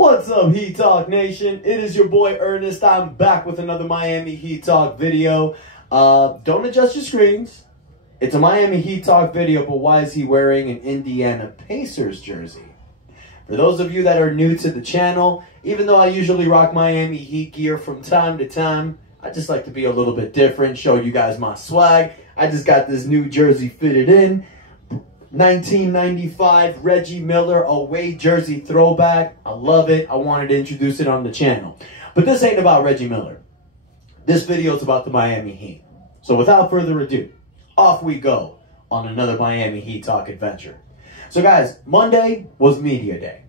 What's up, Heat Talk Nation? It is your boy Ernest. I'm back with another Miami Heat Talk video. Don't adjust your screens. It's a Miami Heat Talk video, but why is he wearing an Indiana Pacers jersey? For those of you that are new to the channel, even though I usually rock Miami Heat gear from time to time, I just like to be a little bit different, show you guys my swag. I just got this new jersey fitted in. 1995 Reggie Miller away jersey throwback. I love it. I wanted to introduce it on the channel. But this ain't about Reggie Miller. This video is about the Miami Heat. So without further ado, off we go on another Miami Heat Talk adventure. So guys, Monday was media day.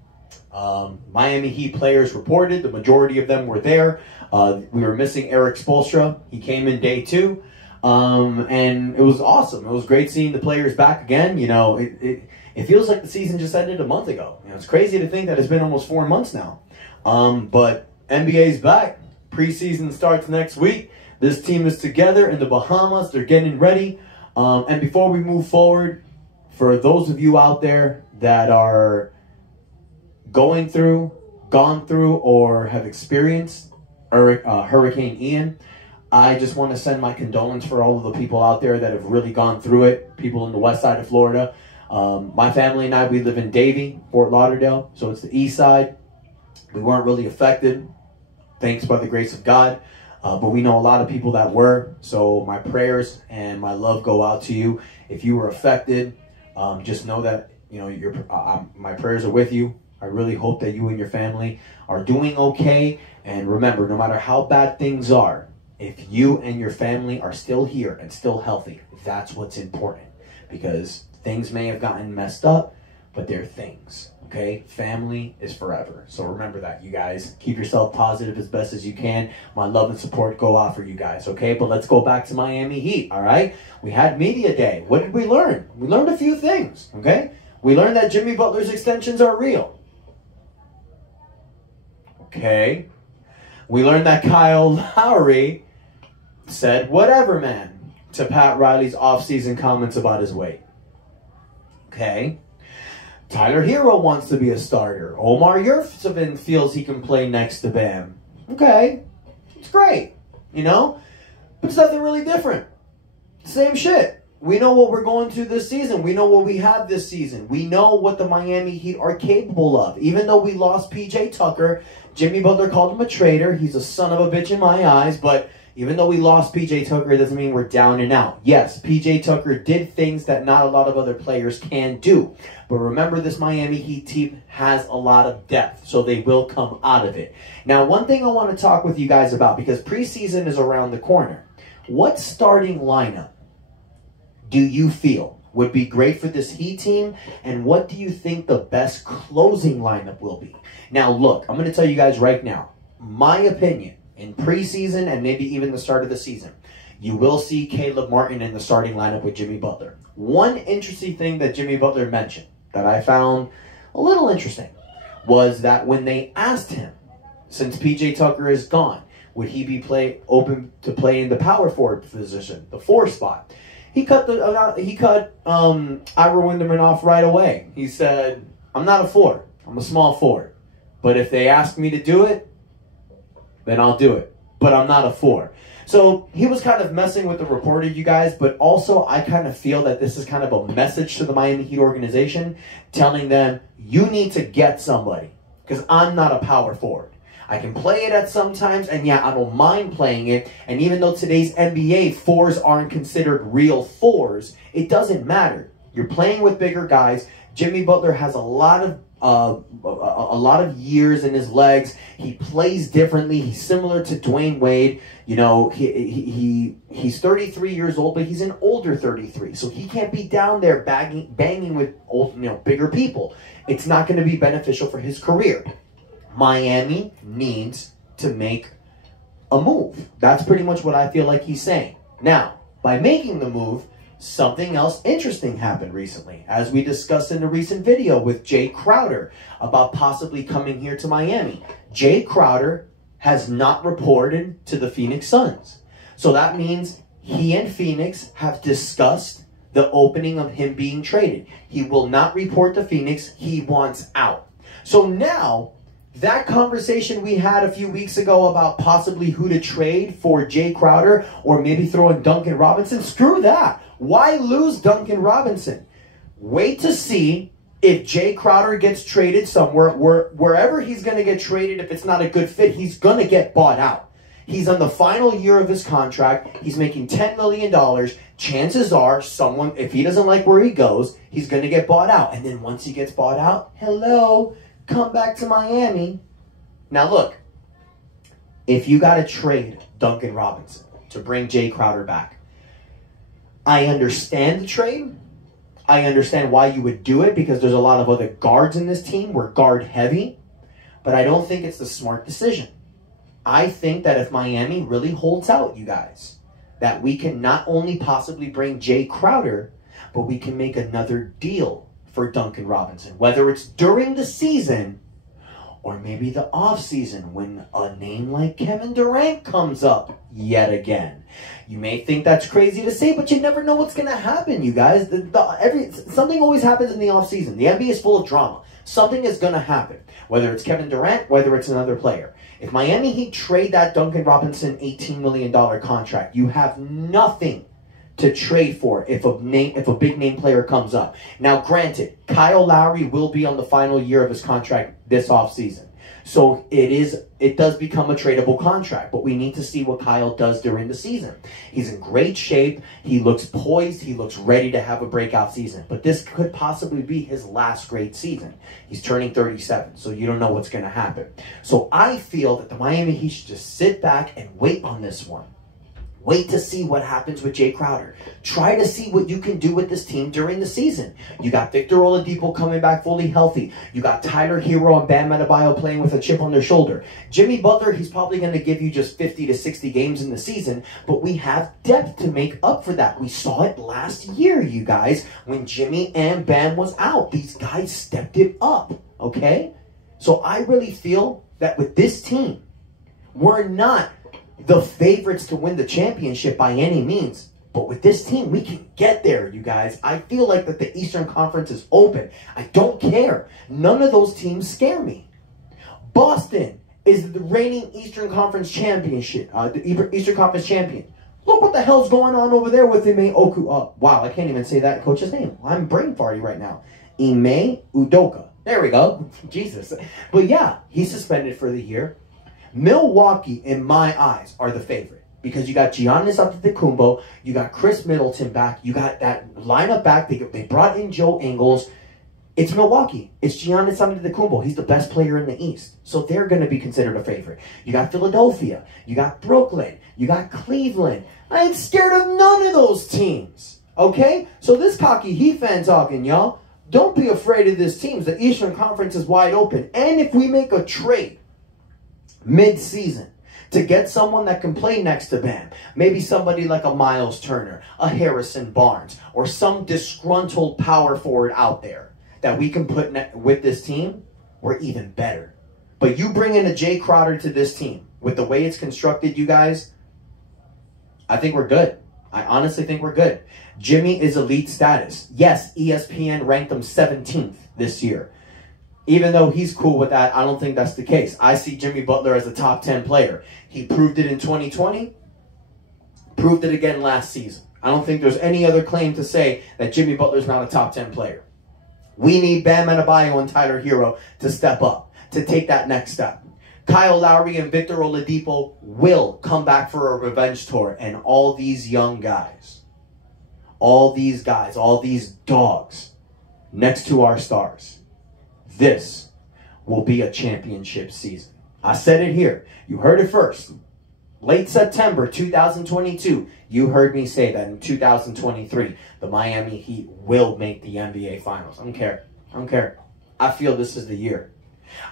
Miami Heat players reported. The majority of them were there. We were missing Erik Spoelstra. He came in day 2. And it was awesome. It was great seeing the players back again. You know, it feels like the season just ended a month ago. You know, it's crazy to think that it's been almost 4 months now. But NBA's back. Preseason starts next week. This team is together in the Bahamas. They're getting ready. And before we move forward, for those of you out there that are gone through, or have experienced Hurricane Ian, I just want to send my condolence for all of the people out there that have really gone through it. People in the west side of Florida. My family and I, we live in Davie, Fort Lauderdale. So it's the east side. We weren't really affected, thanks by the grace of God. But we know a lot of people that were. So my prayers and my love go out to you. If you were affected, just know that, you know, my prayers are with you. I really hope that you and your family are doing okay. And remember, no matter how bad things are, if you and your family are still here and still healthy, that's what's important. Because things may have gotten messed up, but they're things, okay? Family is forever. So remember that, you guys. Keep yourself positive as best as you can. My love and support go out for you guys, okay? But let's go back to Miami Heat, all right? We had media day. What did we learn? We learned a few things, okay? We learned that Jimmy Butler's extensions are real. Okay. We learned that Kyle Lowry said whatever, man, to Pat Riley's offseason comments about his weight. Okay. Tyler Hero wants to be a starter. Omar Yurtseven feels he can play next to Bam. Okay. It's great, you know? But it's nothing really different. Same shit. We know what we're going to this season. We know what we have this season. We know what the Miami Heat are capable of. Even though we lost P.J. Tucker, Jimmy Butler called him a traitor. He's a son of a bitch in my eyes, but even though we lost P.J. Tucker, it doesn't mean we're down and out. Yes, P.J. Tucker did things that not a lot of other players can do. But remember, this Miami Heat team has a lot of depth, so they will come out of it. Now, one thing I want to talk with you guys about, because preseason is around the corner. What starting lineup do you feel would be great for this Heat team? And what do you think the best closing lineup will be? Now, look, I'm going to tell you guys right now, my opinion, in preseason and maybe even the start of the season, you will see Caleb Martin in the starting lineup with Jimmy Butler. One interesting thing that Jimmy Butler mentioned that I found a little interesting was that when they asked him, since P.J. Tucker is gone, would he be open to play in the power forward position, the 4 spot? He cut Ira Winderman off right away. He said, I'm not a 4. I'm a small forward. But if they ask me to do it, then I'll do it. But I'm not a 4. So he was kind of messing with the reporter, you guys, but also I kind of feel that this is kind of a message to the Miami Heat organization, telling them, you need to get somebody, because I'm not a power forward. I can play it at some times, and yeah, I don't mind playing it. And even though today's NBA 4s aren't considered real 4s, it doesn't matter. You're playing with bigger guys. Jimmy Butler has a lot of years in his legs. He plays differently. He's similar to Dwayne Wade. You know, he's 33 years old, but he's an older 33, so he can't be down there banging with old, bigger people. It's not going to be beneficial for his career. Miami needs to make a move. That's pretty much what I feel like he's saying. Now, by making the move, something else interesting happened recently, as we discussed in a recent video with Jay Crowder about possibly coming here to Miami. Jay Crowder has not reported to the Phoenix Suns. So that means he and Phoenix have discussed the opening of him being traded. He will not report to Phoenix. He wants out. So now That conversation we had a few weeks ago about possibly who to trade for Jay Crowder or maybe throw in Duncan Robinson, screw that. Why lose Duncan Robinson? Wait to see if Jay Crowder gets traded somewhere, wherever he's going to get traded. If it's not a good fit, he's going to get bought out. He's on the final year of his contract. He's making $10 million. Chances are someone, if he doesn't like where he goes, he's going to get bought out. And then once he gets bought out, hello, come back to Miami. Now look, if you got to trade Duncan Robinson to bring Jay Crowder back, I understand the trade. I understand why you would do it because there's a lot of other guards in this team. We're guard heavy. But I don't think it's the smart decision. I think that if Miami really holds out, you guys, that we can not only possibly bring Jay Crowder, but we can make another deal for Duncan Robinson. Whether it's during the season or maybe the offseason when a name like Kevin Durant comes up yet again. You may think that's crazy to say, but you never know what's going to happen, you guys. Something always happens in the offseason. The NBA is full of drama. Something is going to happen, whether it's Kevin Durant, whether it's another player. If Miami Heat trade that Duncan Robinson $18 million contract, you have nothing to trade for if a big name player comes up. Now, granted, Kyle Lowry will be on the final year of his contract this offseason. So it does become a tradable contract, but we need to see what Kyle does during the season. He's in great shape. He looks poised. He looks ready to have a breakout season. But this could possibly be his last great season. He's turning 37, so you don't know what's going to happen. So I feel that the Miami Heat should just sit back and wait on this one. Wait to see what happens with Jay Crowder. Try to see what you can do with this team during the season. You got Victor Oladipo coming back fully healthy. You got Tyler Hero and Bam Adebayo playing with a chip on their shoulder. Jimmy Butler, he's probably going to give you just 50 to 60 games in the season, but we have depth to make up for that. We saw it last year, you guys, when Jimmy and Bam was out. These guys stepped it up, okay? So I really feel that with this team, we're not the favorites to win the championship by any means. But with this team, we can get there, you guys. I feel like that the Eastern Conference is open. I don't care. None of those teams scare me. Boston is the reigning Eastern Conference championship, the Eastern Conference champion. Look what the hell's going on over there with Ime Oku. Wow, I can't even say that coach's name. I'm brain farty right now. Ime Udoka. There we go. Jesus. But yeah, he's suspended for the year. Milwaukee, in my eyes, are the favorite because you got Giannis Antetokounmpo, you got Chris Middleton back, you got that lineup back. They brought in Joe Ingles. It's Milwaukee. It's Giannis Antetokounmpo. He's the best player in the East, so they're going to be considered a favorite. You got Philadelphia, you got Brooklyn, you got Cleveland. I ain't scared of none of those teams. Okay, so this cocky Heat fan talking, y'all. Don't be afraid of this team. The Eastern Conference is wide open, and if we make a trade mid-season to get someone that can play next to Bam, maybe somebody like a Miles Turner, a Harrison Barnes, or some disgruntled power forward out there that we can put with this team, we're even better. But you bring in a Jay Crowder to this team with the way it's constructed, you guys, I think we're good. I honestly think we're good. Jimmy is elite status. Yes, ESPN ranked him 17th this year. Even though he's cool with that, I don't think that's the case. I see Jimmy Butler as a top 10 player. He proved it in 2020, proved it again last season. I don't think there's any other claim to say that Jimmy Butler's not a top 10 player. We need Bam Adebayo and Tyler Hero to step up, to take that next step. Kyle Lowry and Victor Oladipo will come back for a revenge tour, and all these young guys, all these guys, all these dogs next to our stars, this will be a championship season. I said it here. You heard it first. Late September 2022, you heard me say that in 2023, the Miami Heat will make the NBA Finals. I don't care. I don't care. I feel this is the year.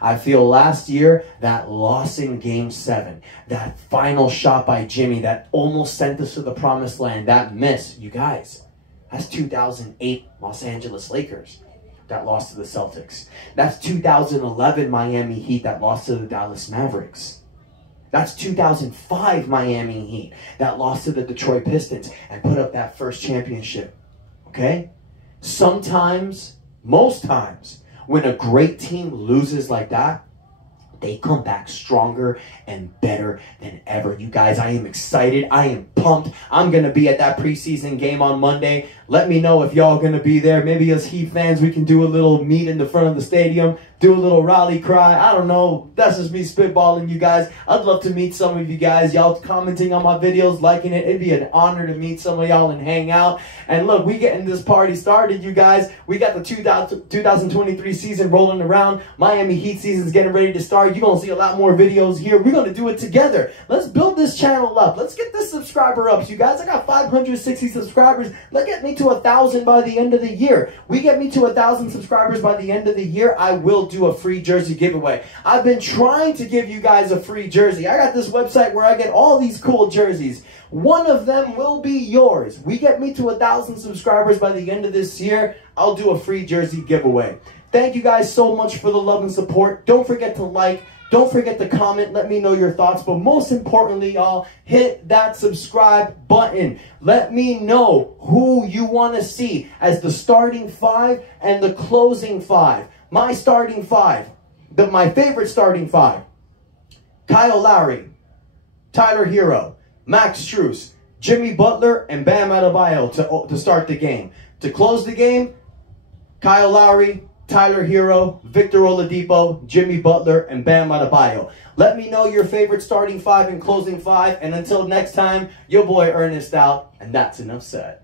I feel last year, that loss in Game 7, that final shot by Jimmy that almost sent us to the promised land, that miss, you guys, that's 2008 Los Angeles Lakers that lost to the Celtics. That's 2011 Miami Heat that lost to the Dallas Mavericks. That's 2005 Miami Heat that lost to the Detroit Pistons and put up that first championship. Okay? Sometimes, most times, when a great team loses like that, they come back stronger and better than ever. You guys, I am excited. I am pumped. I'm going to be at that preseason game on Monday. Let me know if y'all going to be there. Maybe as Heat fans, we can do a little meet in the front of the stadium, do a little rally cry. I don't know. That's just me spitballing, you guys. I'd love to meet some of you guys. Y'all commenting on my videos, liking it. It'd be an honor to meet some of y'all and hang out. And look, we getting this party started, you guys. We got the 2023 season rolling around. Miami Heat season's getting ready to start. You're going to see a lot more videos here. We're going to do it together. Let's build this channel up. Let's get this subscriber up, you guys. I got 560 subscribers. Let's get me to 1,000 by the end of the year. We get me to 1,000 subscribers by the end of the year, I will do a free jersey giveaway. I've been trying to give you guys a free jersey. I got this website where I get all these cool jerseys. One of them will be yours. We get me to 1,000 subscribers by the end of this year, I'll do a free jersey giveaway. Thank you guys so much for the love and support. Don't forget to like. Don't forget to comment. Let me know your thoughts. But most importantly, y'all, hit that subscribe button. Let me know who you want to see as the starting 5 and the closing 5. My starting 5, my favorite starting 5. Kyle Lowry, Tyler Hero, Max Strus, Jimmy Butler, and Bam Adebayo to start the game. To close the game, Kyle Lowry, Tyler Hero, Victor Oladipo, Jimmy Butler, and Bam Adebayo. Let me know your favorite starting 5 and closing 5. And until next time, your boy Ernest out. And that's enough said.